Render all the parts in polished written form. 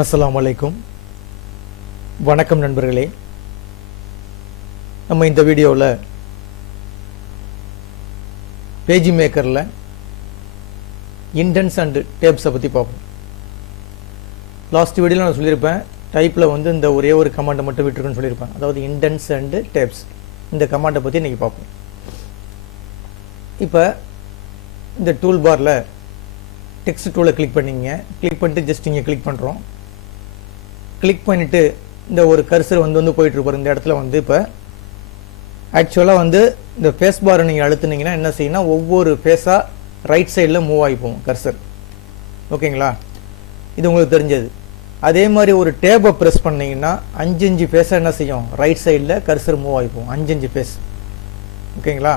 அஸ்ஸலாமு அலைக்கும். வணக்கம் நண்பர்களே. நம்ம இந்த வீடியோவில் பேஜ் மேக்கரில் இண்டென்ட்ஸ் அண்ட் டேப்ஸை பற்றி பார்ப்போம். லாஸ்ட் வீடியோவில் நான் சொல்லியிருப்பேன், டைப்பில் வந்து இந்த ஒரே ஒரு கமாண்டை மட்டும் விட்டுருக்குன்னு சொல்லியிருப்பேன். அதாவது இண்டென்ட்ஸ் அண்டு டேப்ஸ், இந்த கமாண்டை பற்றி இன்றைக்கி பார்ப்போம். இப்போ இந்த டூல் பாரில் டெக்ஸ்ட் டூலை கிளிக் பண்ணிங்க. கிளிக் பண்ணிட்டு ஜஸ்ட் இங்கே கிளிக் பண்ணுறோம். கிளிக் பண்ணிவிட்டு இந்த ஒரு கர்சர் வந்து போயிட்டுருப்பார். இந்த இடத்துல வந்து இப்போ ஆக்சுவலாக வந்து இந்த ஃபேஸ் பாரை நீங்கள் அழுத்துனீங்கன்னா என்ன செய்யணும்னா ஒவ்வொரு ஃபேஸாக ரைட் சைடில் மூவ் ஆகிப்போம் கர்சர். ஓகேங்களா, இது உங்களுக்கு தெரிஞ்சது. அதே மாதிரி ஒரு டேபை ப்ரெஸ் பண்ணிங்கன்னா 5 ஃபேஸாக என்ன செய்யும், ரைட் சைடில் கர்சர் மூவ் ஆகிப்போம். 5 ஃபேஸ். ஓகேங்களா,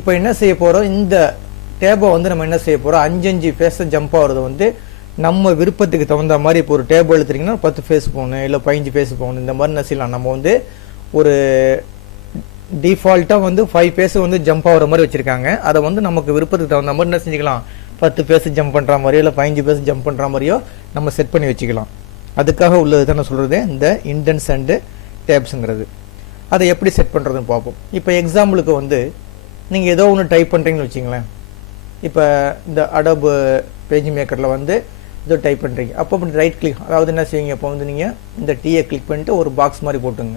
இப்போ என்ன செய்ய போகிறோம், இந்த டேபை வந்து நம்ம என்ன செய்ய போகிறோம், 5 ஃபேஸை ஜம்ப் ஆகிறது வந்து நம்ம விருப்பத்துக்கு தகுந்த மாதிரி. இப்போ ஒரு டேப் எழுத்துறீங்கன்னா 10 ஃபேஸ் போகணும், இல்லை 15 ஃபேஸ் போகணும். இந்த மாதிரி என்ன செய்யலாம், நம்ம வந்து ஒரு டிஃபால்ட்டாக வந்து 5 ஃபேஸ் வந்து ஜம்ப் ஆகிற மாதிரி வச்சுருக்காங்க. அதை வந்து நமக்கு விருப்பத்துக்கு தகுந்த மாதிரி என்ன செஞ்சுக்கலாம், 10 ஃபேஸ் ஜம்ப் பண்ணுற மாதிரியோ இல்லை 15 ஃபேஸ் ஜம்ப் பண்ணுற மாதிரியோ நம்ம செட் பண்ணி வச்சுக்கலாம். அதுக்காக உள்ளது தான் நான் சொல்கிறது இந்த இண்டென்ட்ஸ் அண்டு டேப்ஸுங்கிறது. அதை எப்படி செட் பண்ணுறதுன்னு பார்ப்போம். இப்போ எக்ஸாம்பிளுக்கு வந்து நீங்கள் ஏதோ ஒன்று டைப் பண்ணுறீங்கன்னு வச்சிங்களேன். இப்போ இந்த அடோப் பேஜ் மேக்கரில் வந்து இதோ டைப் பண்ணுறீங்க. அப்போ அப்படி ரைட் கிளிக், அதாவது என்ன செய்வீங்க, இப்போ வந்து நீங்கள் இந்த டீயை கிளிக் பண்ணிட்டு ஒரு பாக்ஸ் மாதிரி போட்டுங்க.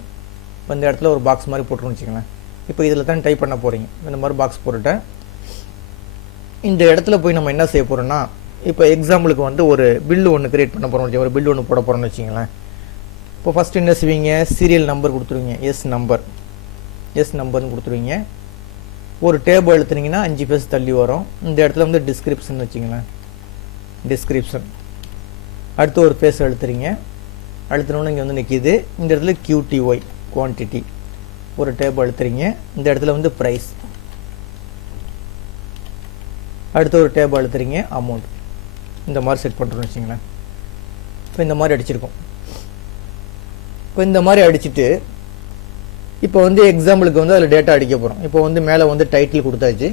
இப்போ இந்த இடத்துல ஒரு பாக்ஸ் மாதிரி போட்டுருன்னு வச்சுக்கலாம். இப்போ இதில் தான் டைப் பண்ண போகிறீங்க. இந்த மாதிரி பாக்ஸ் போட்டுட்டேன். இந்த இடத்துல போய் நம்ம என்ன செய்ய போகிறோம்னா, இப்போ எக்ஸாம்பிளுக்கு வந்து ஒரு பில்லு ஒன்று கிரியேட் பண்ண போகிறோம், ஒரு பில்லு ஒன்று போட போகிறோம்னு வச்சுங்களேன். இப்போ ஃபஸ்ட்டு என்ன செய்வீங்க, சீரியல் நம்பர் கொடுத்துருவீங்க. எஸ் நம்பர்னு கொடுத்துருவீங்க. ஒரு டேபிள் எழுத்துனீங்கன்னா 5 பேஸ் தள்ளி வரும். இந்த இடத்துல வந்து டிஸ்கிரிப்ஷன் வச்சுங்களேன், டிஸ்கிரிப்ஷன். அடுத்து ஒரு பேஸ் எழுத்துறீங்க. அழுத்தினோன்னு இங்கே வந்து நிற்கிது. இந்த இடத்துல QTY குவான்டிட்டி. ஒரு டேபிள் எழுத்துறீங்க. இந்த இடத்துல வந்து ப்ரைஸ். அடுத்து ஒரு டேபிள் எழுத்துறீங்க, அமௌண்ட். இந்த மாதிரி செட் பண்ணுறோன்னு வச்சுங்களேன். இப்போ இந்த மாதிரி அடிச்சிருக்கோம். இப்போ இந்த மாதிரி அடிச்சுட்டு இப்போ வந்து எக்ஸாம்பிளுக்கு வந்து அதில் டேட்டா அடிக்க போகிறோம். இப்போ வந்து மேலே வந்து டைட்டில் கொடுத்தாச்சு.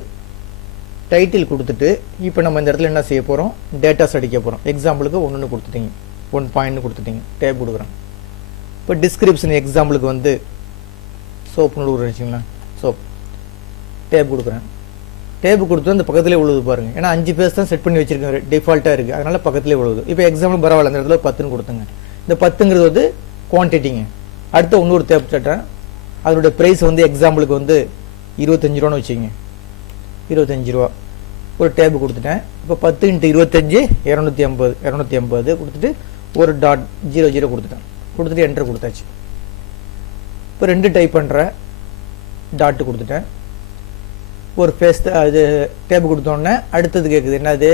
டைட்டில் கொடுத்துட்டு இப்போ நம்ம இந்த இடத்துல என்ன செய்ய போகிறோம், டேட்டாஸ் அடிக்க போகிறோம். எக்ஸாம்பிளுக்கு 1 கொடுத்துட்டீங்க, 1 பாயிண்ட் கொடுத்துட்டீங்க. டேப் கொடுக்குறேன். இப்போ டிஸ்கிரிப்ஷன் எக்ஸாம்பிளுக்கு வந்து சோப்புன்னு கொடுக்குறேன் வச்சுங்களேன். சோப் டேப் கொடுக்குறேன். டேப் கொடுத்து அந்த பக்கத்துலேயே விழுது பாருங்கள். ஏன்னா 5 பேஸ் தான் செட் பண்ணி வச்சுருக்கேன், டிஃபால்ட்டாக இருக்குது. அதனால் பக்கத்துலேயே விழுது. இப்போ எக்ஸாம்பிள் பரவாயில்ல, அந்த இடத்துல 10ன்னு கொடுத்துங்க. இந்த 10ங்கிறது வந்து குவான்டிட்டிங்க. அடுத்து இன்னொரு டேப் சட்டேன். அதனுடைய ப்ரைஸ் வந்து எக்ஸாம்பிளுக்கு வந்து 25 ரூபான்னு வச்சுங்க. 25 ரூபா. ஒரு டேப் கொடுத்துட்டேன். இப்போ 10 × 25 250 கொடுத்துட்டு ஒரு டாட் 00 கொடுத்துட்டேன். கொடுத்துட்டு என்டர் கொடுத்தாச்சு. இப்போ 2 டைப் பண்ணுற டாட்டு கொடுத்துட்டேன். ஒரு ஃபேஸ் அது டேப் கொடுத்தோடனே அடுத்தது கேட்குது, என்னது,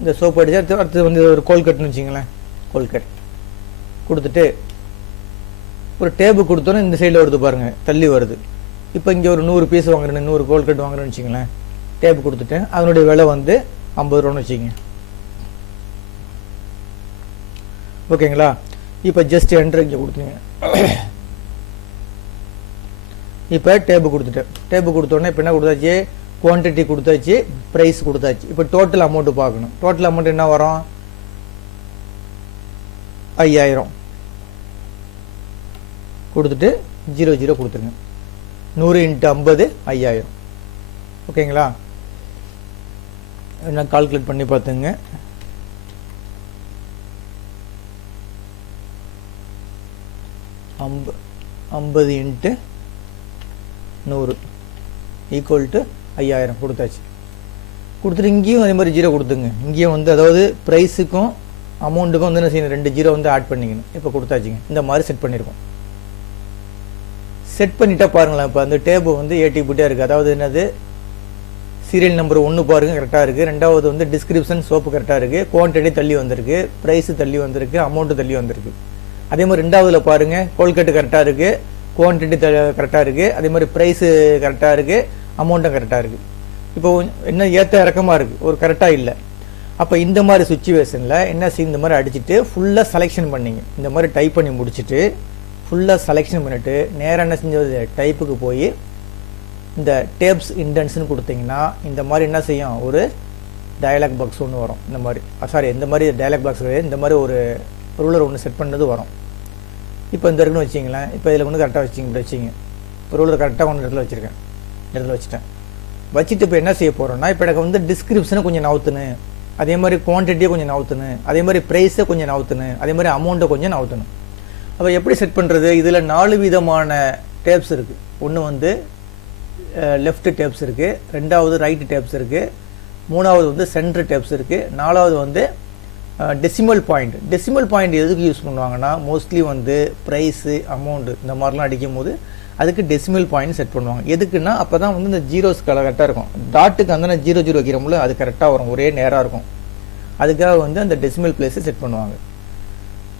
இந்த சோப்பு அடிச்சு அடுத்தது வந்து ஒரு கோல்கட்னு வச்சிங்களேன். கோல்கட் கொடுத்துட்டு ஒரு டேபு கொடுத்தோன்னே இந்த சைடில் வருது பாருங்கள், தள்ளி வருது. இப்போ இங்கே ஒரு 100 பீஸ் வாங்குறேன், 100 கோல்கட் வாங்குறேன்னு வச்சுங்களேன். டேப் கொடுத்துட்டேன். அதனுடைய விலை வந்து 50 ரூபான்னு வச்சுங்க. ஓகேங்களா, இப்போ ஜஸ்ட் என்ட்ரு இங்கே கொடுத்துங்க. இப்போ டேபு கொடுத்துட்டேன். டேபு கொடுத்தோடனே இப்போ என்ன கொடுத்தாச்சு, குவான்டிட்டி கொடுத்தாச்சு, ப்ரைஸ் கொடுத்தாச்சு. இப்போ டோட்டல் அமௌண்ட்டு பார்க்கணும். டோட்டல் அமௌண்ட் என்ன வரும், 5000 கொடுத்துட்டு 00 கொடுத்துருங்க. 100 × 50 5000. ஓகேங்களா, என்ன கால்குலேட் பண்ணி பார்த்துங்க. ஐம்பது × 100 = 5000 கொடுத்தாச்சு. கொடுத்துட்டு இங்கேயும் அதே மாதிரி 0 கொடுத்துங்க. இங்கேயும் வந்து அதாவது ப்ரைஸுக்கும் அமௌண்ட்டுக்கும் வந்து என்ன செய்யணும், 2 0 வந்து ஆட் பண்ணிக்கணும். இப்போ கொடுத்தாச்சுங்க. இந்த மாதிரி செட் பண்ணியிருக்கோம். செட் பண்ணிட்டா பாருங்களேன். இப்போ அந்த டேபு வந்து ஏடிபிட்டே இருக்குது. அதாவது என்னது, சீரியல் நம்பர் 1 பாருங்கள் கரெக்டாக இருக்குது. ரெண்டாவது வந்து டிஸ்கிரிப்ஷன் சோப்பு கரெக்டாக இருக்குது. குவான்டிட்டி தள்ளி வந்திருக்கு, ப்ரைஸு தள்ளி வந்திருக்கு, அமௌண்ட்டு தள்ளி வந்திருக்கு. அதே மாதிரி ரெண்டாவதுல பாருங்கள், கோல்கட்டு கரெக்டாக இருக்குது, குவான்டிட்டி கரெக்டாக இருக்குது, அதே மாதிரி ப்ரைஸு கரெக்டாக இருக்குது, அமௌண்ட்டும் கரெக்டாக இருக்குது. இப்போ என்ன ஏற்ற இறக்கமாக இருக்குது, ஒரு கரெக்டாக இல்லை. அப்போ இந்த மாதிரி சுச்சுவேஷனில் என்ன செய்யும், இந்த மாதிரி அடிச்சுட்டு ஃபுல்லாக செலெக்ஷன் பண்ணிங்க. இந்த மாதிரி டைப் பண்ணி முடிச்சுட்டு ஃபுல்லாக செலெக்ஷன் பண்ணிவிட்டு நேராக என்ன செஞ்சது, டைப்புக்கு போய் இந்த டேப்ஸ் இண்டென்ட்ஸ்னு கொடுத்தீங்கன்னா இந்த மாதிரி என்ன செய்யும், ஒரு டயலாக் பாக்ஸ் ஒன்று வரும். இந்த மாதிரி இந்த மாதிரி டயலாக் பாக்ஸ் கிடையாது, இந்த மாதிரி ஒரு ரூலர் ஒன்று செட் பண்ணது வரும். இப்போ இந்த இருக்குன்னு வச்சிங்களேன். இப்போ இதில் கொண்டு கரெக்டாக வச்சிங்க. இப்போ ரூலர் கரெக்டாக ஒன்று இடத்துல வச்சுருக்கேன். இடத்துல வச்சுட்டேன். வச்சுட்டு இப்போ என்ன செய்ய போகிறோன்னா, இப்போ எனக்கு வந்து டிஸ்கிரிப்ஷனை கொஞ்சம் நவுத்துன்னு, அதே மாதிரி குவான்டிட்டியை கொஞ்சம் நவுத்துன்னு, அதே மாதிரி ப்ரைஸை கொஞ்சம் நவுத்துன்னு, அதே மாதிரி அமௌண்ட்டை கொஞ்சம் நவுத்தணும். அப்போ எப்படி செட் பண்ணுறது? இதில் 4 விதமான டேப்ஸ் இருக்குது. ஒன்று வந்து லெஃப்ட் டேப்ஸ் இருக்குது, ரெண்டாவது ரைட் டேப்ஸ் இருக்குது, மூணாவது வந்து சென்டர் டேப்ஸ் இருக்குது, நாலாவது வந்து டெசிமல் பாயிண்ட். டெசிமல் பாயிண்ட் எதுக்கு யூஸ் பண்ணுவாங்கன்னா, மோஸ்ட்லி வந்து ப்ரைஸு அமௌண்ட்டு இந்த மாதிரிலாம் அடிக்கும் போது அதுக்கு டெசிமல் பாயிண்ட் செட் பண்ணுவாங்க. எதுக்குன்னா அப்போ தான் வந்து இந்த ஜீரோஸ் கரெக்டாக இருக்கும். டாட்டுக்கு அந்த 0 வைக்கிறோம்ல, அது கரெக்டாக வரும், ஒரே நேராக இருக்கும். அதுக்காக வந்து அந்த டெசிமல் பிளேஸை செட் பண்ணுவாங்க.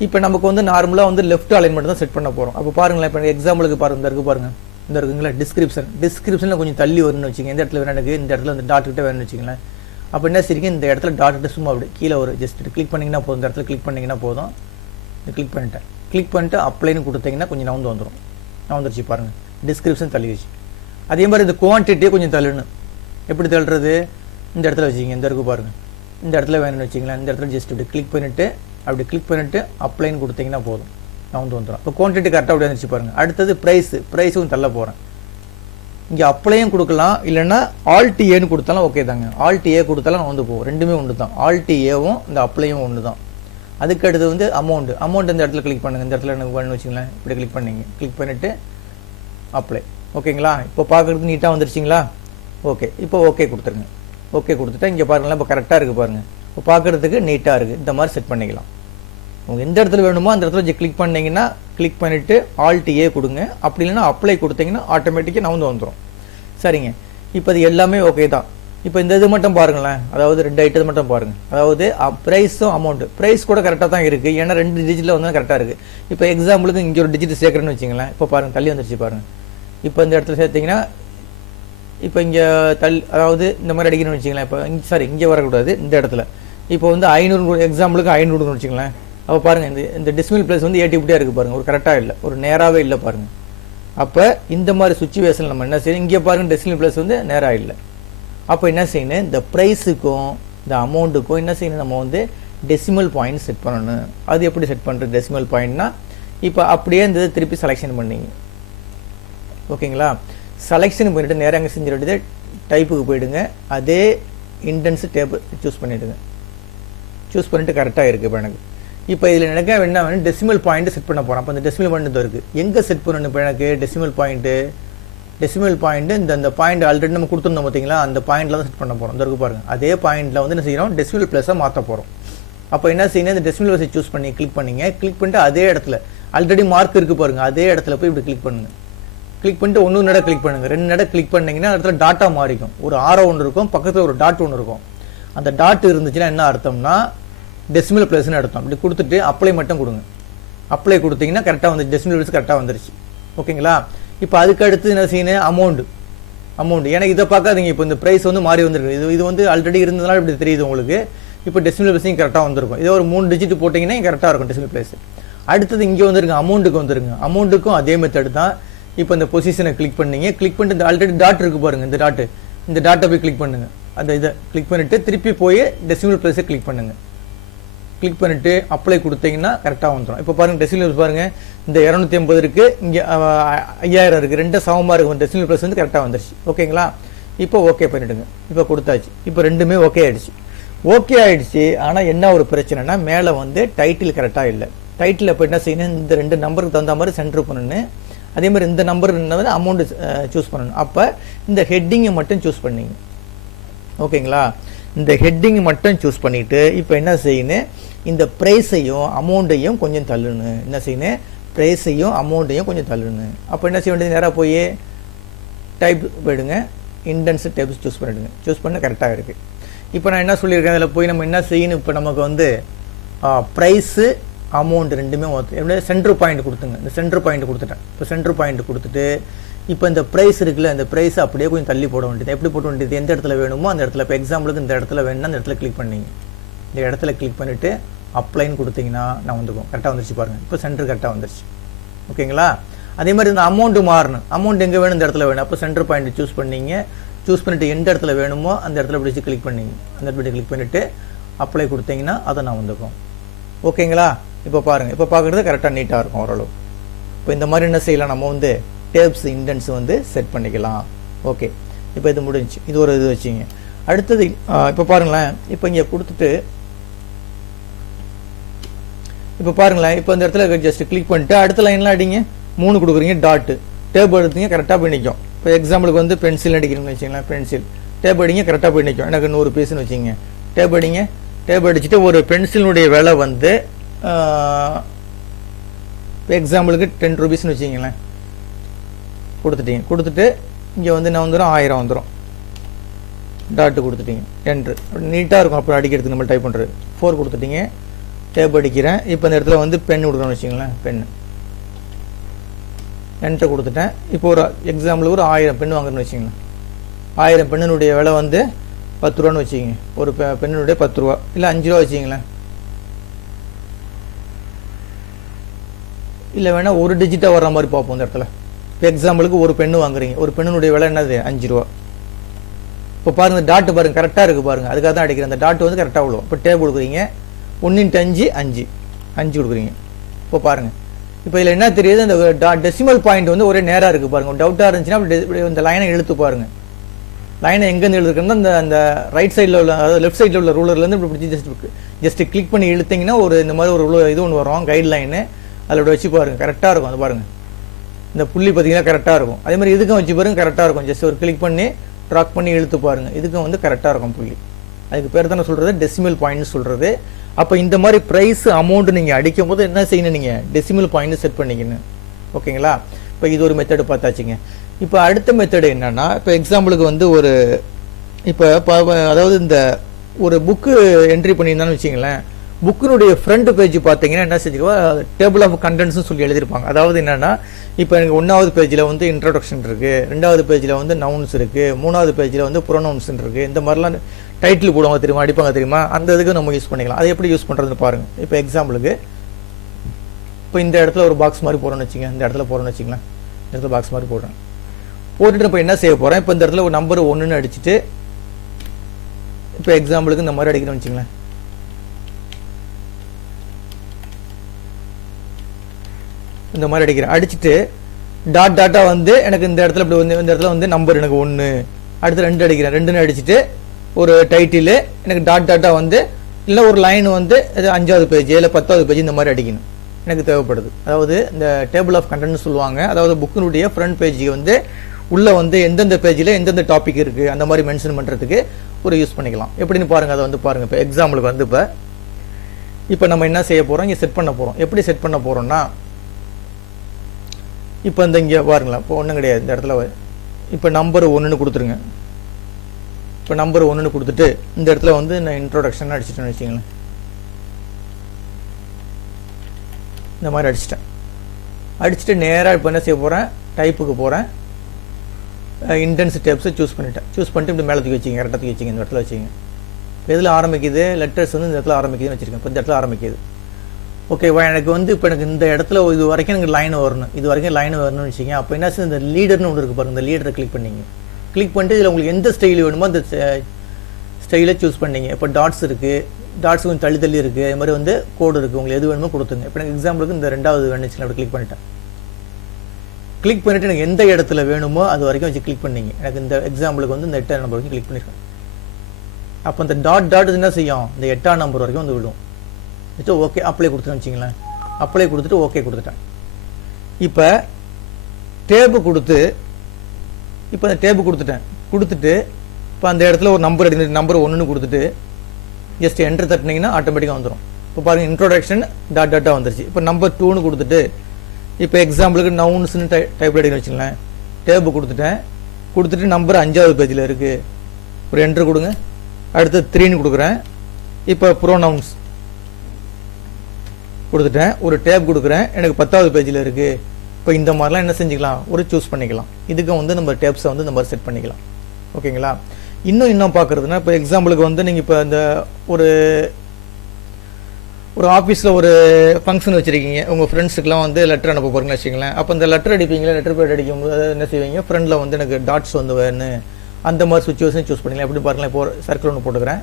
இப்போ நமக்கு வந்து நார்மலாக வந்து லெஃப்ட் அலைன்மெண்ட் தான் செட் பண்ண போகிறோம். அப்போ பாருங்களேன், இப்போ எக்ஸாம்பிளுக்கு பாருங்கள், இந்த இருக்குங்களா டிஸ்கிரிப்ஷனில் கொஞ்சம் தள்ளி வரும்னு வச்சுங்க. இந்த இடத்துல வேணும் எனக்கு, இந்த இடத்துல இந்த டாட் கிட்ட வேணும்னு வச்சுங்களேன். அப்போ என்ன சரிங்க, இந்த இடத்துல டாட் கிட்ட சும்மா அப்படி கீழே ஒரு ஜஸ்ட் கிளிக் பண்ணிங்கன்னா போதும். இந்த இடத்துல கிளிக் பண்ணிங்கன்னா போதும். கிளிக் பண்ணிட்டு அப்ளைன்னு கொடுத்தீங்கன்னா கொஞ்சம் நவுந்து வந்துடும். நவுந்துருச்சு பாருங்கள், டிஸ்கிரிப்ஷன் தள்ளிடுச்சு. அதே மாதிரி இந்த குவான்டிட்டியே கொஞ்சம் தள்ளணும். எப்படி தள்ளுறது? இந்த இடத்துல வச்சுக்கிங்க. இந்த இருக்கு பாருங்கள், இந்த இடத்துல வேணும்னு வச்சிங்களேன். இந்த இடத்துல ஜஸ்ட் இப்படி கிளிக் பண்ணிவிட்டு அப்ளைன்னு கொடுத்தீங்கன்னா போதும், நவுந்து வந்துடும். இப்போ குவான்டிட்டி கரெக்டாக அப்படி வந்துச்சு பாருங்கள். அடுத்தது ப்ரைஸும் தள்ள போகிறேன். இங்கே அப்ளையும் கொடுக்கலாம், இல்லைன்னா ஆல்ட் ஏன்னு கொடுத்தாலும் ஓகே தாங்க. ஆல்ட் ஏ கொடுத்தாலும் நான் வந்து போகும், ரெண்டுமே ஒன்று தான். ஆல்ட் ஏவும் இந்த அப்ளையும் ஒன்று தான். அதுக்கு அடுத்து வந்து அமௌண்ட் இந்த இடத்துல கிளிக் பண்ணுங்கள். இந்த இடத்துல எனக்கு வேணும்னு வச்சுங்களேன். இப்படி கிளிக் பண்ணிவிட்டு அப்ளை. ஓகேங்களா? இப்போ பார்க்குறதுக்கு நீட்டாக வந்துருச்சிங்களா? ஓகே. இப்போ ஓகே கொடுத்துருங்க. ஓகே கொடுத்துட்டா இங்கே பாருங்களேன், இப்போ கரெக்டாக இருக்குது பாருங்கள். இப்போ பார்க்குறதுக்கு நீட்டாக இருக்குது. இந்த மாதிரி செட் பண்ணிக்கலாம். உங்களுக்கு எந்த இடத்துல வேணுமோ அந்த இடத்துல கிளிக் பண்ணிங்கன்னா கிளிக் பண்ணிவிட்டு ஆல்ட் ஏ கொடுங்க. அப்படி இல்லைன்னா அப்ளை கொடுத்தீங்கன்னா ஆட்டோமேட்டிக்காக நவுந்து வந்துடும். சரிங்க, இப்போ இது எல்லாமே ஓகே தான். இப்போ இந்த இது மட்டும் பாருங்களேன், அதாவது 2 ஐட்டது மட்டும் பாருங்கள். அதாவது ப்ரைஸும் அமௌண்ட்டு. ப்ரைஸ் கூட கரெக்டாக தான் இருக்குது, ஏன்னா 2 டிஜிட்டில் வந்து கரெக்டாக இருக்குது. இப்போ எக்ஸாம்பிளுக்கு இங்கே ஒரு டிஜிட் சேர்க்குறேன்னு வச்சிங்களேன். இப்போ பாருங்கள், தள்ளி வந்துருச்சு பாருங்கள். இப்போ இந்த இடத்துல சேர்த்திங்கன்னா இப்போ இங்கே அதாவது இந்த மாதிரி அடிக்கணும்னு வச்சிங்களேன். இப்போ இங்கே வரக்கூடாது, இந்த இடத்துல. இப்போ வந்து 500 எக்ஸாம்பிளுக்கு 500 வச்சுங்களேன். அப்போ பாருங்கள், இந்த டெசிமல் பிளேஸ் வந்து ஏட்டிவிட்டியாக இருக்குது பாருங்கள், ஒரு கரெக்டாக இல்லை, ஒரு நேராகவே இல்லை பாருங்கள். அப்போ இந்த மாதிரி சுச்சுவேஷன் நம்ம என்ன செய்யணும்? இங்கே பாருங்கள், டெசிமல் பிளேஸ் வந்து நேராக இல்லை. அப்போ என்ன செய்யணும்? இந்த ப்ரைஸுக்கும் இந்த அமௌண்ட்டுக்கும் என்ன செய்யணும்? நம்ம வந்து டெசிமல் பாயிண்ட் செட் பண்ணணும். அது எப்படி செட் பண்ணுறது டெசிமல் பாயிண்ட்னா? இப்போ அப்படியே இந்த திருப்பி செலெக்ஷன் பண்ணிங்க. ஓகேங்களா? செலெக்ஷன் பண்ணிவிட்டு நேராக அங்கே செஞ்சு வேண்டியது டைப்புக்கு போயிடுங்க. அதே இண்டென்ஸ் டேபிள் சூஸ் பண்ணிவிடுங்க. சூஸ் பண்ணிவிட்டு கரெக்டாக இருக்குது இப்போ எனக்கு. இப்போ இதில் எனக்கு என்ன வேணும்? டெசிமல் பாயிண்ட்டு செட் பண்ண போகிறோம். அப்போ இந்த டெசிமல் பாயிண்ட் இருக்குது. எங்கே செட் பண்ணணும் இப்போ எனக்கு டெசிமல் பாயிண்ட்டு இந்த பாயிண்ட் ஆல்ரெடி நம்ம கொடுத்துருந்தோம் பார்த்தீங்களா, அந்த பாயிண்டில் தான் செட் பண்ண போகிறோம். இந்த இருக்கு பாருங்கள், அதே பாயிண்டில் வந்து என்ன செய்யணும்? டெசிமல் ப்ளஸை மாற்ற போகிறோம். அப்போ என்ன செய்யணும்? இந்த டெசிமல் ப்ளஸை சூஸ் பண்ணி கிளிக் பண்ணிட்டு அதே இடத்துல ஆல்ரெடி மார்க் இருக்குது பாருங்கள், அதே இடத்துல போய் இப்படி கிளிக் பண்ணுங்கள். கிளிக் பண்ணிட்டு 1 நட கிளிக் பண்ணுங்கள். 2 நட கிளிக் பண்ணிங்கன்னா இடத்துல டாட்டா மாறிக்கும். ஒரு ஆரோ ஒன்று இருக்கும், பக்கத்தில் ஒரு டாட் ஒன்று இருக்கும். அந்த டாட் இருந்துச்சுன்னா என்ன அர்த்தம்னா டெசிமல் பிளேஸ்னு அர்த்தம். இப்படி கொடுத்துட்டு அப்ளை மட்டும் கொடுங்க. அப்ளை கொடுத்தீங்கன்னா கரெக்டாக வந்து டெசிமல் பிளேஸ் கரெக்டாக வந்துருச்சு. ஓகேங்களா? இப்போ அதுக்கு அடுத்து என்ன செய்யணும்? அமௌண்ட். ஏன்னா இதை பார்க்காதீங்க, இப்போ இந்த ப்ரைஸ் வந்து மாறி வந்துருக்கு. இது வந்து ஆல்ரெடி இருந்ததுனால இப்படி தெரியுது உங்களுக்கு. இப்போ டெசிமல் பிளேஸையும் கரெக்டாக வந்துருக்கும். இதே ஒரு 3 டிஜிட் போட்டிங்கன்னா கரெக்டாக இருக்கும் டெசிமல் பிளேஸ். அடுத்தது இங்கே வந்துருங்க, அமௌண்ட்டுக்கும் அதே மெத்தட் தான். இப்போ இந்த பொசிஷனை கிளிக் பண்ணிட்டு இந்த ஆல்ரெடி டாட் இருக்குது பாருங்கள், இந்த டாட்டை போய் கிளிக் பண்ணுங்கள். அந்த இதை கிளிக் பண்ணிவிட்டு திருப்பி போய் டெசிமல் பிளேஸை கிளிக் பண்ணுங்கள். கிளிக் பண்ணிவிட்டு அப்ளை கொடுத்தீங்கன்னா கரெக்டாக வந்துடும். இப்போ பாருங்கள், டெசிமல் பாருங்கள், இந்த 250 இருக்குது, இங்கே 5000 இருக்குது, 2 சமமாக இருக்கும். டெசிமல் பிளஸ் வந்து கரெக்டாக வந்துருச்சு. ஓகேங்களா? இப்போ ஓகே பண்ணிவிடுங்க. இப்போ கொடுத்தாச்சு. இப்போ ரெண்டுமே ஓகே ஆகிடுச்சு. ஆனால் என்ன ஒரு பிரச்சனைனா, மேலே வந்து டைட்டில் கரெக்டாக இல்லை. டைட்டில் இப்போ என்ன செய்யணும்? இந்த 2 நம்பருக்கு தகுந்த மாதிரி சென்டர் பண்ணணும். அதே மாதிரி இந்த நம்பர் என்ன அமௌண்ட்டு சூஸ் பண்ணணும். அப்போ இந்த ஹெட்டிங்கை மட்டும் சூஸ் பண்ணிங்க. ஓகேங்களா? இந்த ஹெட்டிங் மட்டும் சூஸ் பண்ணிவிட்டு இப்போ என்ன செய்யணும்? இந்த ப்ரைஸையும் அமௌண்ட்டையும் கொஞ்சம் தள்ளணும். என்ன செய்யணும்? ப்ரைஸையும் அமௌண்ட்டையும் கொஞ்சம் தள்ளணும். அப்போ என்ன செய்ய வேண்டியது? நேராக போய் டைப் போயிடுங்க, இண்டென்ஸ் டேப்ஸ் சூஸ் பண்ணிவிடுங்க. சூஸ் பண்ண கரெக்டாக இருக்குது. இப்போ நான் என்ன சொல்லியிருக்கேன்? அதில் போய் நம்ம என்ன செய்யணும்? இப்போ நமக்கு வந்து ப்ரைஸு அமௌண்ட் ரெண்டுமே எப்படி சென்டர் பாயிண்ட் கொடுத்துங்க. இந்த சென்டர் பாயிண்ட் கொடுத்துட்டேன். இப்போ சென்டர் பாயிண்ட் கொடுத்துட்டு இப்போ இந்த ப்ரைஸ் இருக்குல்ல, இந்த ப்ரைஸை அப்படியே கொஞ்சம் தள்ளி போட வேண்டியது. எப்படி போட வேண்டியது? எந்த இடத்துல வேணுமோ அந்த இடத்துல. இப்போ எக்ஸாம்பிளுக்கு இந்த இடத்துல வேணும்னா அந்த இடத்துல கிளிக் பண்ணிங்க. இந்த இடத்துல கிளிக் பண்ணிவிட்டு அப்ளைன்னு கொடுத்தீங்கன்னா நான் வந்துக்கும். கரெக்டாக வந்துருச்சு பாருங்கள். இப்போ சென்டர் கரெக்டாக வந்துருச்சு. ஓகேங்களா? அதே மாதிரி இந்த அமௌண்ட்டு மாறணும். அமௌண்ட் எங்கே வேணும்? இந்த இடத்துல வேணும். அப்போ சென்டர் பாயிண்ட் சூஸ் பண்ணிவிட்டு எந்த இடத்துல வேணுமோ அந்த இடத்துல பிடிச்சி கிளிக் பண்ணிங்க. அந்த இடத்துல கிளிக் பண்ணிவிட்டு அப்ளை கொடுத்தீங்கன்னா அதை நான் வந்துக்கும். ஓகேங்களா? இப்போ பாருங்கள், இப்போ பார்க்குறது கரெக்டாக நீட்டாக இருக்கும் ஓரளவு. இப்போ இந்த மாதிரி என்ன செய்யலாம், நம்ம வந்து டேப்ஸ் இண்டென்ட்ஸ் வந்து செட் பண்ணிக்கலாம். ஓகே, இப்போ இது முடிஞ்சு. இது ஒரு இது வச்சுங்க. அடுத்தது இப்போ பாருங்களேன், இப்போ இங்கே கொடுத்துட்டு இப்போ பாருங்களேன், இப்போ இந்த இடத்துல ஜஸ்ட் கிளிக் பண்ணிட்டு அடுத்த லைன்லாம் அடிங்க. 3 கொடுக்குறீங்க, டாட்டு டேப் எடுத்தீங்க, கரெக்டாக போய் நிற்கும். இப்போ எக்ஸாம்பிளுக்கு வந்து பென்சில் அடிக்கிறீங்கன்னு வச்சிங்களேன், பென்சில் டேப் அடிங்க, கரெக்டாக போய் நிற்கும். எனக்கு 100 பீஸ்ன்னு வச்சுங்க. டேப் அடிங்க, டேப் அடிச்சுட்டு ஒரு பென்சிலுடைய விலை வந்து இப்போ எக்ஸாம்பிளுக்கு 10 ரூபீஸ்ன்னு வச்சிங்களேன். கொடுத்துட்டீங்க. கொடுத்துட்டு இங்கே வந்து என்ன வந்துடும், 1000 வந்துடும். டாட்டு கொடுத்துட்டீங்க, என்ட்ரு. அப்படி நீட்டாக இருக்கும். அப்புறம் அடிக்கிறதுக்கு நம்ம டைப் பண்ணுறது. 4 கொடுத்துட்டீங்க, டேப் அடிக்கிறேன். இப்போ இந்த இடத்துல வந்து பென் கொடுக்கணும்னு வச்சிங்களேன், பென்னு என்ட்ரு கொடுத்துட்டேன். இப்போ ஒரு எக்ஸாம்பிளுக்கு ஒரு 1000 பென் வாங்குறேன்னு வச்சிங்களேன். 1000 பெண்ணினுடைய விலை வந்து 10 ரூபான்னு வச்சுக்கிங்க. ஒரு பெண்ணினுடைய 10 ரூபா இல்லை 5 ரூபா வச்சிங்களேன். இல்லை வேணால் ஒரு டிஜிட்டாக வர்ற மாதிரி பார்ப்போம் இந்த இடத்துல. இப்போ எக்ஸாம்பிளுக்கு ஒரு பெண்ணு வாங்குறீங்க, ஒரு பெண்ணினுடைய விலை என்னது, 5 ரூபா. இப்போ பாருங்கள், டாட்டு பாருங்கள் கரெக்டாக இருக்குது பாருங்கள். அதுக்காக தான் அடிக்கிறேன். அந்த டாட்டு வந்து கரெக்டாக விழுவும். இப்போ டேப் கொடுக்குறீங்க, 1 × 5 5 கொடுக்குறீங்க. இப்போ பாருங்கள், இப்போ இதில் என்ன தெரியுது, அந்த டெசிமல் பாயிண்ட் வந்து ஒரே நேராக இருக்குது பாருங்கள். டவுட்டாக இருந்துச்சுன்னா இந்த லைனை இழுத்து பாருங்கள். லைனை எங்கேருந்து எழுதுக்குன்னா அந்த அந்த ரைட் சைடில் உள்ள, அதாவது லெஃப்ட் சைடில் உள்ள ரூலர்லேருந்து இப்படி பிடிச்சி ஜஸ்ட் கிளிக் பண்ணி இழுத்தீங்கன்னா ஒரு இந்த மாதிரி ஒரு இது ஒன்று வரும், கைட் லைனு. அதில் வச்சு பாருங்கள், கரெக்டாக இருக்கும். அது பாருங்கள், இந்த புள்ளி பார்த்தீங்கன்னா கரெக்டாக இருக்கும். அதே மாதிரி இதுக்கும் வச்சு பாருங்கள், கரெக்டாக இருக்கும். ஜஸ்ட் ஒரு கிளிக் பண்ணி ட்ராக் பண்ணி இழுத்து பாருங்கள், இதுக்கும் வந்து கரெக்டாக இருக்கும் புள்ளி. அதுக்கு பேர் தானே சொல்கிறது டெசிமல் பாயிண்ட்னு சொல்கிறது. அப்போ இந்த மாதிரி ப்ரைஸ் அமௌண்ட் நீங்கள் அடிக்கும் போது என்ன செய்யணும், நீங்கள் டெசிமல் பாயிண்ட் செட் பண்ணிக்கணும். ஓகேங்களா? இப்போ இது ஒரு மெத்தடு பார்த்தாச்சுங்க. இப்போ அடுத்த மெத்தடு என்னன்னா, இப்போ எக்ஸாம்பிளுக்கு வந்து ஒரு இப்போ அதாவது இந்த ஒரு புக்கு என்ட்ரி பண்ணியிருந்தான்னு வச்சிங்களேன். புக்கினுடைய ஃப்ரண்ட் பேஜ் பார்த்தீங்கன்னா என்ன செஞ்சுக்கோ, டேபிள் ஆஃப் கண்டென்ட்ஸ்னு சொல்லி எழுதியிருப்பாங்க. அதாவது என்னென்னா, இப்போ எனக்கு 1வது பேஜில் வந்து இன்ட்ரோடக்ஷன் இருக்குது, 2வது பேஜில் வந்து நவுன்ஸ் இருக்குது, 3வது பேஜில் வந்து ப்ரொனவுன்ஸ்ன்னு இருக்குது. இந்த மாதிரிலாம் டைட்டில் போடுவாங்க தெரியுமா, அடிப்பாங்க தெரியுமா, அந்த இதுக்கு நம்ம யூஸ் பண்ணிக்கலாம். அது எப்படி யூஸ் பண்ணுறதுன்னு பாருங்கள். இப்போ எக்ஸாம்பிளுக்கு இப்போ இந்த இடத்துல ஒரு பாக்ஸ் மாதிரி போகிறோன்னு வச்சுங்க. இந்த இடத்துல போகிறோன்னு வச்சுங்களேன். இந்த இடத்துல பாக்ஸ் மாதிரி போடுறேன். போட்டுட்டு இப்போ என்ன செய்ய போகிறேன், இப்போ இந்த இடத்துல ஒரு நம்பர் 1ன்னு அடிச்சுட்டு, இப்போ எக்ஸாம்பிளுக்கு இந்த மாதிரி அடிக்கணும்னு வச்சுங்களேன். இந்த மாதிரி அடிக்கிறேன். அடிச்சுட்டு டாட்டா வந்து எனக்கு இந்த இடத்துல இப்படி வந்து இந்த இடத்துல வந்து நம்பர் எனக்கு 1, அடுத்து 2 அடிக்கிறேன். 2ன்னு அடிச்சுட்டு ஒரு டைட்டில் எனக்கு டாட்டா வந்து இல்லை ஒரு லைன் வந்து 5வது பேஜ் இல்லை 10வது பேஜ் இந்த மாதிரி அடிக்கணும் எனக்கு தேவைப்படுது. அதாவது இந்த டேபிள் ஆஃப் கண்டென்ட்னு சொல்லுவாங்க. அதாவது புக்கினுடைய ஃப்ரண்ட் பேஜுக்கு வந்து உள்ளே வந்து எந்தெந்த பேஜில் எந்தெந்த டாபிக் இருக்குது அந்த மாதிரி மென்ஷன் பண்ணுறதுக்கு ஒரு யூஸ் பண்ணிக்கலாம். எப்படின்னு பாருங்கள். அதை வந்து பாருங்கள். இப்போ எக்ஸாம்பிளுக்கு வந்து இப்போ நம்ம என்ன செய்ய போகிறோம், இங்கே செட் பண்ண போகிறோம். எப்படி செட் பண்ண போகிறோம்னா, இப்போ இந்த இங்கே பாருங்களேன். இப்போ ஒன்றும் கிடையாது. இந்த இடத்துல இப்போ நம்பர் 1ன்னு கொடுத்துருங்க. இப்போ நம்பர் 1ன்னு கொடுத்துட்டு இந்த இடத்துல வந்து நான் இன்ட்ரோடக்ஷன் அடிச்சிட்டேன்னு வச்சுங்களேன். இந்த மாதிரி அடிச்சிட்டேன். அடிச்சுட்டு நேராக இப்போ என்ன செய்ய போகிறேன், டைப்புக்கு போகிறேன். இண்டென்ஸ் டேப்ஸை சூஸ் பண்ணிட்டேன். சூஸ் பண்ணிட்டு இப்படி மேலே தூக்கி வச்சிங்க, கரெக்டாக தூக்கி வச்சிங்க. இந்த இடத்துல வச்சிங்க. எதில் ஆரம்பிக்குது, லெட்டர்ஸ் வந்து இந்த இடத்துல ஆரம்பிக்குதுன்னு வச்சுருக்கேன். இப்போ இந்த இடத்துல ஆரம்பிக்குது. ஓகேவா? எனக்கு வந்து இப்போ எனக்கு இந்த இடத்துல இது வரைக்கும் எனக்கு லைன் வரணும், இது வரைக்கும் லைன் வரணும்னு வச்சுங்க. அப்போ என்ன செய்ய, இந்த லீடர்னு ஒன்று இருக்குது பாருங்கள். இந்த லீடரை கிளிக் பண்ணிங்க. கிளிக் பண்ணிட்டு இதில் உங்களுக்கு எந்த ஸ்டைல் வேணுமோ அந்த ஸ்டைலை சூஸ் பண்ணிங்க. இப்போ டாட்ஸ் இருக்குது, டாட்ஸ் கொஞ்சம் தள்ளி இருக்குது. அது மாதிரி வந்து கோடு இருக்குது. உங்களுக்கு எது வேணுமோ கொடுத்துங்க. இப்போ எனக்கு எக்ஸாம்பிளுக்கு இந்த 2வது வேணுச்சு, அப்படி கிளிக் பண்ணிட்டேன். கிளிக் பண்ணிவிட்டு எனக்கு எந்த இடத்துல வேணுமோ அது வரைக்கும் வச்சு கிளிக் பண்ணிங்க. எனக்கு இந்த எக்ஸாம்பிளுக்கு வந்து இந்த 8வது நம்பர் வரைக்கும் கிளிக் பண்ணியிருக்கேன். அப்போ இந்த டாட் என்ன செய்யும், இந்த 8வது நம்பர் வரைக்கும் வந்து விடும். வச்சு ஓகே அப்ளை கொடுத்துன்னு வச்சிங்களேன். அப்ளை கொடுத்துட்டு ஓகே கொடுத்துட்டேன். இப்போ டேபு கொடுத்து இப்போ அந்த டேபு கொடுத்துட்டு இப்போ அந்த இடத்துல ஒரு நம்பர் நம்பர் 1ன்னு கொடுத்துட்டு ஜஸ்ட் என்ட்ரு தட்டினீங்கன்னா ஆட்டோமேட்டிக்காக வந்துடும். இப்போ பாருங்கள், இன்ட்ரோடக்ஷன் டாட்டா வந்துருச்சு. இப்போ நம்பர் 2ன்னு கொடுத்துட்டு இப்போ எக்ஸாம்பிளுக்கு நவுன்ஸ்னு டைப் அடிக்கணும்னு வச்சுங்களேன். டேபு கொடுத்துட்டு நம்பர் 5வது பேஜில் இருக்குது. ஒரு என்ட்ரு கொடுங்க. அடுத்து 3ன்னு கொடுக்குறேன். இப்போ ப்ரோனவுன்ஸ் கொடுத்துட்டேன். ஒரு டேப் கொடுக்குறேன். எனக்கு 10வது பேஜில் இருக்குது. இப்போ இந்த மாதிரிலாம் என்ன செஞ்சுக்கலாம், ஒரு சூஸ் பண்ணிக்கலாம். இதுக்கு வந்து நம்ம டேப்ஸை வந்து இந்த மாதிரி செட் பண்ணிக்கலாம். ஓகேங்களா? இன்னும் பார்க்குறதுனா, இப்போ எக்ஸாம்பிளுக்கு வந்து நீங்கள் இப்போ இந்த ஒரு ஆஃபீஸில் ஒரு ஃபங்க்ஷன் வச்சுருக்கீங்க. உங்கள் ஃப்ரெண்ட்ஸுக்கெலாம் வந்து லெட்டர் அனுப்ப போகிறீங்கன்னு வச்சுங்களேன். அப்போ இந்த லெட்டர் அடிப்பீங்களா, லெட்டர் பேட் அடிக்கும்போது என்ன செய்வீங்க, ஃப்ரெண்டில் வந்து எனக்கு டாட்ஸ் வந்து வேணும், அந்த மாதிரி சுச்சுவேஷன் சூஸ் பண்ணிக்கலாம். எப்படி பாருங்களேன். இப்போ சர்க்கிள் ஒன்று போட்டுக்கிறேன்.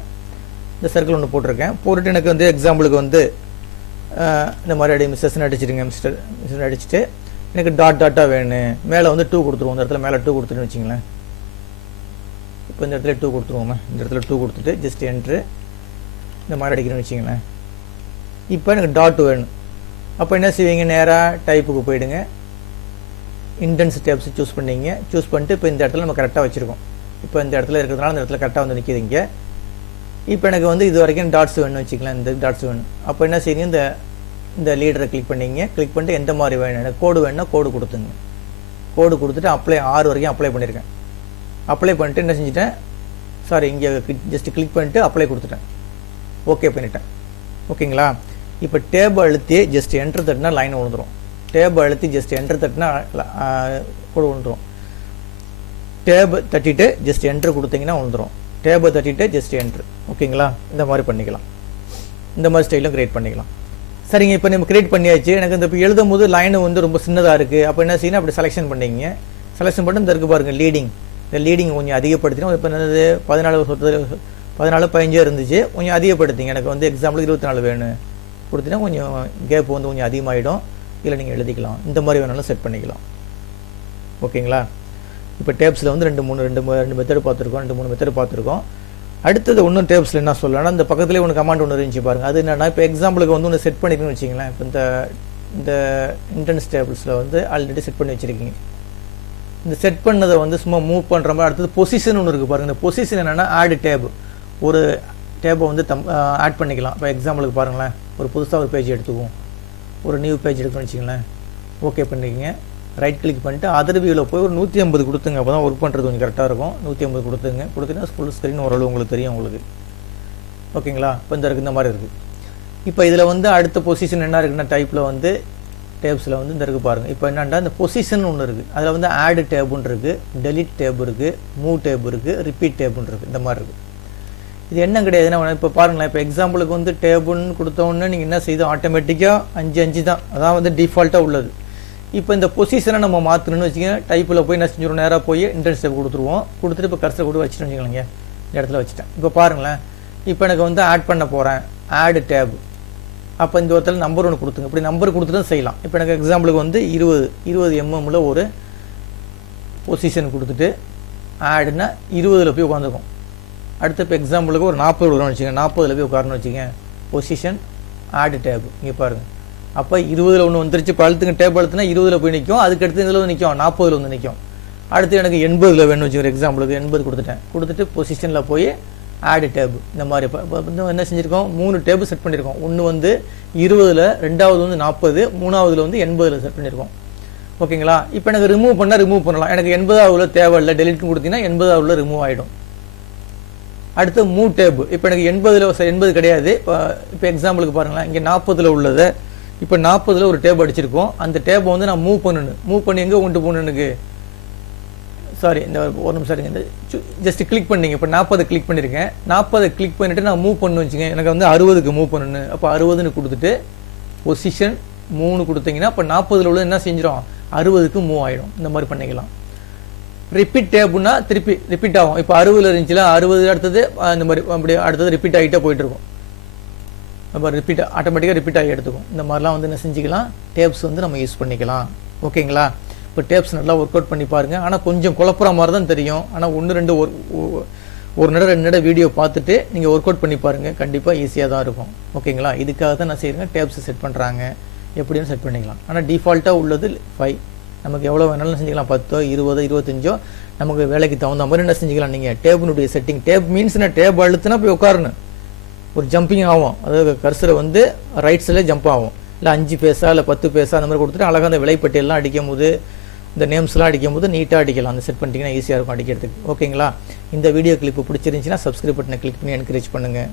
இந்த சர்க்கிள் ஒன்று போட்டிருக்கேன். போட்டுட்டு எனக்கு வந்து எக்ஸாம்பிளுக்கு வந்து இந்த மாதிரி அடி மிஸ்ஸஸ்ன்னு அடிச்சிடுங்க. மிஸ்ஸஸ் அடிச்சுட்டு எனக்கு டாட்டாக வேணும். மேலே வந்து 2 கொடுத்துருவோம். இந்த இடத்துல மேலே 2 கொடுத்துட்டுன்னு வச்சிங்களேன். இப்போ இந்த இடத்துல 2 கொடுத்துருவோம்மா. இந்த இடத்துல 2 கொடுத்துட்டு ஜஸ்ட் என்ட்ரு இந்த மாதிரி அடிக்கிறேன்னு வச்சிங்களேன். இப்போ எனக்கு டாட் வேணும். அப்போ என்ன செய்வீங்க, நேராக டைப்புக்கு போயிடுங்க. இண்டென்ஸ் டேப்ஸ் சூஸ் பண்ணிங்க. சூஸ் பண்ணிட்டு இப்போ இந்த இடத்துல நம்ம கரெக்டாக வச்சுருக்கோம். இப்போ இந்த இடத்துல இருக்கிறதுனால இந்த இடத்துல கரெக்டாக வந்து நிற்கிதுங்க. இப்போ எனக்கு வந்து இது வரைக்கும் டாட்ஸ் வேணும்னு வச்சுக்கலாம். இந்த டாட்ஸ் வேணும். அப்போ என்ன செய்யுங்க, இந்த லீடரை கிளிக் பண்ணிங்க. கிளிக் பண்ணிட்டு எந்த மாதிரி வேணும், எனக்கு கோடு வேணும்னா கோடு கொடுத்துங்க. கோடு கொடுத்துட்டு அப்ளை 6 வரைக்கும் அப்ளை பண்ணியிருக்கேன். அப்ளை பண்ணிட்டு என்ன செஞ்சுட்டேன், சாரி இங்கே ஜஸ்ட் கிளிக் பண்ணிட்டு அப்ளை கொடுத்துட்டேன். ஓகே பண்ணிட்டேன். ஓகேங்களா. இப்போ டேப் அழுத்தி ஜஸ்ட் என்ட்ரு தட்டினா லைன் விழுந்துடும். டேப் அழுத்தி ஜஸ்ட் என்ட்ரு தட்டினா கோடு விழுந்துடும். டேப் தட்டிட்டு ஜஸ்ட் என்ட்ரு கொடுத்தீங்கன்னா விழுந்துடும். டேபை தட்டிட்டு ஜஸ்ட் என்ட்ரு. ஓகேங்களா. இந்த மாதிரி பண்ணிக்கலாம். இந்த மாதிரி ஸ்டைலும் கிரியேட் பண்ணிக்கலாம். சரிங்க. இப்போ நம்ம கிரியேட் பண்ணியாச்சு. எனக்கு இந்த இப்போ எழுதும் போது லைனு வந்து ரொம்ப சின்னதாக இருக்குது. அப்போ என்ன செய்யணும், அப்படி செலெக்ஷன் பண்ணிங்க. செலெக்ஷன் பண்ணி இந்த இருக்கு பாருங்கள் லீடிங். இந்த லீடிங் கொஞ்சம் அதிகப்படுத்தினோம். இப்போ என்னது 14 15 இருந்துச்சு. கொஞ்சம் அதிகப்படுத்திங்க. எனக்கு வந்து எக்ஸாம்பிளுக்கு 24 வேணும் கொடுத்தீங்கன்னா கொஞ்சம் கேப் வந்து கொஞ்சம் அதிகமாகிடும். இல்லை நீங்கள் எழுதிக்கலாம். இந்த மாதிரி வேணாலும் செட் பண்ணிக்கலாம். ஓகேங்களா. இப்போ டேப்ஸில் வந்து 2 மெத்தட் பார்த்துருக்கோம். 2 3 மெத்தட் பார்த்துருக்கோம். அடுத்தது ஒன்றும் டேப்ஸில் என்ன சொல்லலாம், இந்த பக்கத்துலேயே ஒன்று கமாண்ட் ஒன்று இருந்துச்சு பாருங்கள். அது என்னென்னா, இப்போ எக்ஸாம்பிளுக்கு வந்து ஒன்று செட் பண்ணிக்கணும்னு வச்சிங்களேன். இப்போ இந்த இண்டென்ஸ் டேபிள்ஸில் வந்து ஆல்ரெடி செட் பண்ணி வச்சுருக்கீங்க. இந்த செட் பண்ணதை வந்து சும்மா மூவ் பண்ணுற மாதிரி. அடுத்தது பொசிஷன் ஒன்று இருக்குது பாருங்கள். இந்த பொசிஷன் என்னென்னா ஆட் டேப். ஒரு டேப்பை வந்து ஆட் பண்ணிக்கலாம். இப்போ எக்ஸாம்பிளுக்கு பாருங்களேன், ஒரு புதுசாக ஒரு பேஜ் எடுத்துக்குவோம். ஒரு நியூ பேஜ் எடுக்கணும்னு வச்சிங்களேன். ஓகே பண்ணிக்கிங்க. ரைட் கிளிக் பண்ணிட்டு அதர் வியூவில் போய் ஒரு 150 கொடுத்துங்க. அப்போ தான் ஒர்க் பண்ணுறது கொஞ்சம் கரெக்டாக இருக்கும். 150 கொடுத்துங்க. கொடுத்தீங்கன்னா ஃபுல் ஸ்க்ரீன் ஓரளவு உங்களுக்கு தெரியும் உங்களுக்கு. ஓகேங்களா. இப்போ இந்த மாதிரி இருக்குது. இப்போ இதில் வந்து அடுத்த பொசிஷன் என்ன இருக்குன்னா, டைப்பில் வந்து டேப்ஸில் வந்து இந்த இருக்குது பாருங்கள். இப்போ என்னென்னா இந்த பொசிஷன் ஒன்று இருக்குது. அதில் வந்து ஆட் டேபுன்னு இருக்குது, டெலிட் டேப் இருக்குது, மூவ் டேப் இருக்குது, ரிப்பீட் டேபுன்னு இருக்குது. இந்த மாதிரி இருக்குது. இது என்ன கிடையாதுன்னா, இப்போ பாருங்களேன், இப்போ எக்ஸாம்பிளுக்கு வந்து டேபுன்னு கொடுத்தோன்னே நீங்கள் என்ன செய்யுது, ஆட்டோமேட்டிக்காக 5 தான். அதான் வந்து டிஃபால்ட்டாக உள்ளது. இப்போ இந்த பொசிஷனை நம்ம மாற்றணும்னு வச்சுக்கோங்க. டைப்பில் போய் என்ன செஞ்சிடும், நேராக போய் இண்டென்ஸ் டேப் கொடுத்துருவோம். கொடுத்துட்டு இப்போ கர்சர் கூட வச்சுட்டு வச்சுக்கலாங்க. இந்த இடத்துல வச்சுட்டேன். இப்போ பாருங்களேன், இப்போ எனக்கு வந்து ஆட் பண்ண போகிறேன். Add tab. அப்போ இந்த இடத்துல நம்பர் ஒன்று கொடுத்துங்க. இப்படி நம்பர் கொடுத்துட்டு செய்யலாம். இப்போ எனக்கு எக்ஸாம்பிளுக்கு வந்து 20 mm ஒரு பொசிஷன் கொடுத்துட்டு ஆடுனா 20 போய் உட்காந்துக்கும். அடுத்து இப்போ எக்ஸாம்பிளுக்கு ஒரு 40 வரும்னு வச்சுக்கோங்க. 40 போய் உட்காரணும்னு வச்சுக்கோங்க. Position add tab. இங்கே பாருங்கள். அப்போ 20 ஒன்று வந்துருச்சு. இப்போ அழுத்துங்க, டேப் அழுத்துனா 20 போய் நிற்கும். அதுக்கடுத்து இதில் வந்து நிற்கும், 40 வந்து நிற்கும். அடுத்து எனக்கு 80 வேணும்னு வச்சுக்கோங்க. எக்ஸாம்பிளுக்கு 80 கொடுத்துட்டேன். கொடுத்துட்டு பொசிஷனில் போய் ஆட் டேப். இந்த மாதிரி இப்போ என்ன செஞ்சுருக்கோம், 3 டேபு செட் பண்ணியிருக்கோம். ஒன்று வந்து 20, ரெண்டாவது வந்து 40, மூணாவதுல வந்து 80 செட் பண்ணியிருக்கோம். ஓகேங்களா. இப்போ எனக்கு ரிமூவ் பண்ணலாம். எனக்கு 80 தேவையில்லை, டெலிட்னு கொடுத்தீங்கன்னா 80 ரிமூவ் ஆகிடும். அடுத்து மூவ் டேப். இப்போ எனக்கு 80 கிடையாது. இப்போ எக்ஸாம்பிளுக்கு பாருங்களேன், இங்கே 40 உள்ளது. இப்போ 40 ஒரு டேப் அடிச்சிருக்கோம். அந்த டேப்பை வந்து நான் மூவ் பண்ணி எங்கே கொண்டு போகணும், எனக்கு சாரி இந்த ஒரு நிமிஷம் இருங்க. ஜஸ்ட் கிளிக் பண்ணிங்க. இப்போ 40 கிளிக் பண்ணியிருக்கேன். 40 கிளிக் பண்ணிவிட்டு நான் மூவ் பண்ணு வச்சுங்க. எனக்கு வந்து 60க்கு மூவ் பண்ணணும். அப்போ 60ன்னு கொடுத்துட்டு பொசிஷன் 3 கொடுத்தீங்கன்னா இப்போ 40 உள்ள என்ன செஞ்சிடும், 60க்கு மூவ் ஆகிடும். இந்த மாதிரி பண்ணிக்கலாம். ரிப்பீட் டேப்னா திருப்பி ரிப்பீட் ஆகும். இப்போ 60 இருந்துச்சுல, 60 அடுத்தது இந்த மாதிரி அப்படி அடுத்தது ரிப்பீட் ஆகிட்டே போயிட்டு இருக்கும். நம்ம ஆட்டோமேட்டிக்காக ரிப்பீட் ஆகி எடுத்துக்கும். இந்த மாதிரிலாம் வந்து என்ன செஞ்சுக்கலாம், டேப்ஸ் வந்து நம்ம யூஸ் பண்ணிக்கலாம். ஓகேங்களா. இப்போ டேப்ஸ் நல்லா ஒர்க் அவுட் பண்ணி பாருங்கள். ஆனால் கொஞ்சம் குழப்புற மாதிரி தான் தெரியும். ஆனால் 1 2 2 வீடியோ பார்த்துட்டு நீங்கள் ஒர்க் அவுட் பண்ணி பாருங்கள். கண்டிப்பாக ஈஸியாக தான் இருக்கும். ஓகேங்களா. இதுக்காக தான் நான் செய்கிறேன். டேப்ஸ் செட் பண்ணுறாங்க, எப்படின்னு செட் பண்ணிக்கலாம். ஆனால் டிஃபால்ட்டாக உள்ளது 5. நமக்கு எவ்வளோ வேணாலும் செஞ்சுக்கலாம். 10 20 25 நமக்கு வேலைக்கு தகுந்த மாதிரி என்ன செஞ்சுக்கலாம். நீங்கள் டேபினுடைய செட்டிங், டேப் மீன்ஸ் நான் டேப் அழுத்துனா போய் உட்காரணும், ஒரு ஜம்பிங் ஆகும். அதாவது கர்சரை வந்து ரைட் சைடில் ஜம்ப் ஆகும். இல்லை 5 பேஸா இல்லை 10 பேஸா அந்த மாதிரி கொடுத்துட்டு அழகாக அந்த விலைப்பட்டியெல்லாம் அடிக்கும் போது, இந்த நேம்ஸ்லாம் அடிக்கும் போது நீட்டாக அடிக்கலாம். அந்த செட் பண்ணிட்டீங்கன்னா ஈஸியாக இருக்கும் அடிக்கிறதுக்கு. ஓகேங்களா. இந்த வீடியோ கிளிப்பு பிடிச்சிருந்துச்சின்னா சப்ஸ்கிரைப் பட்டனை கிளிக் பண்ணி என்கரேஜ் பண்ணுங்கள்.